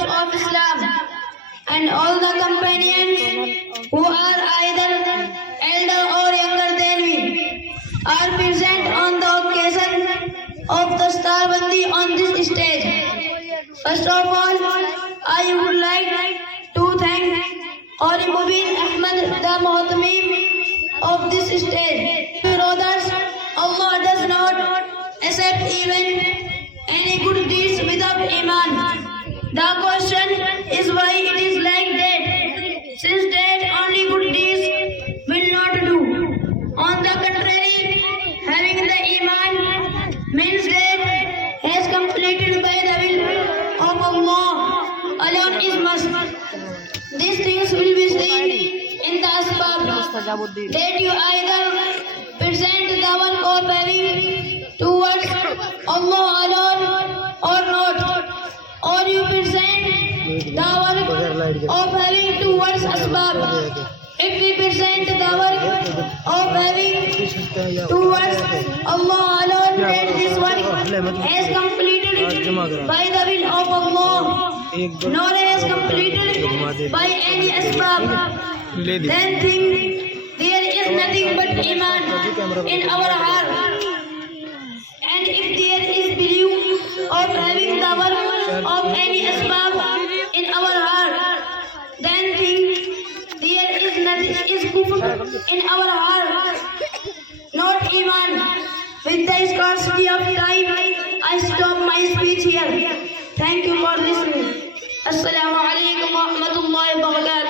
pillars of Islam, and all the companions who are either elder or younger than me are present on the occasion of the Starbandi on this stage. First of all, I would like to thank Qari Mubin Ahmad, the Muhtamim of this stage. Brothers, Allah does not accept even any good deeds without Iman. The question is why it is like that, since that only good deeds will not do. On the contrary, having the Iman means that has completed by the will of Allah alone is must. These things will be seen in the asbab that you either present the work of having towards Allah alone or not, or you present the work of having towards asbab. If we present the work of having towards Allah alone, then this work has completed by the will of Allah, nor has completed by any asbab. Then think there is nothing but Iman in our heart. And if there is belief of having the work of any asbab in our heart, then think there is nothing is kufr in our heart, not Iman. With the scarcity of time, I stop my speech here. Thank you for listening. Assalamu alaikum wa rahmatullahi wa barakatuh.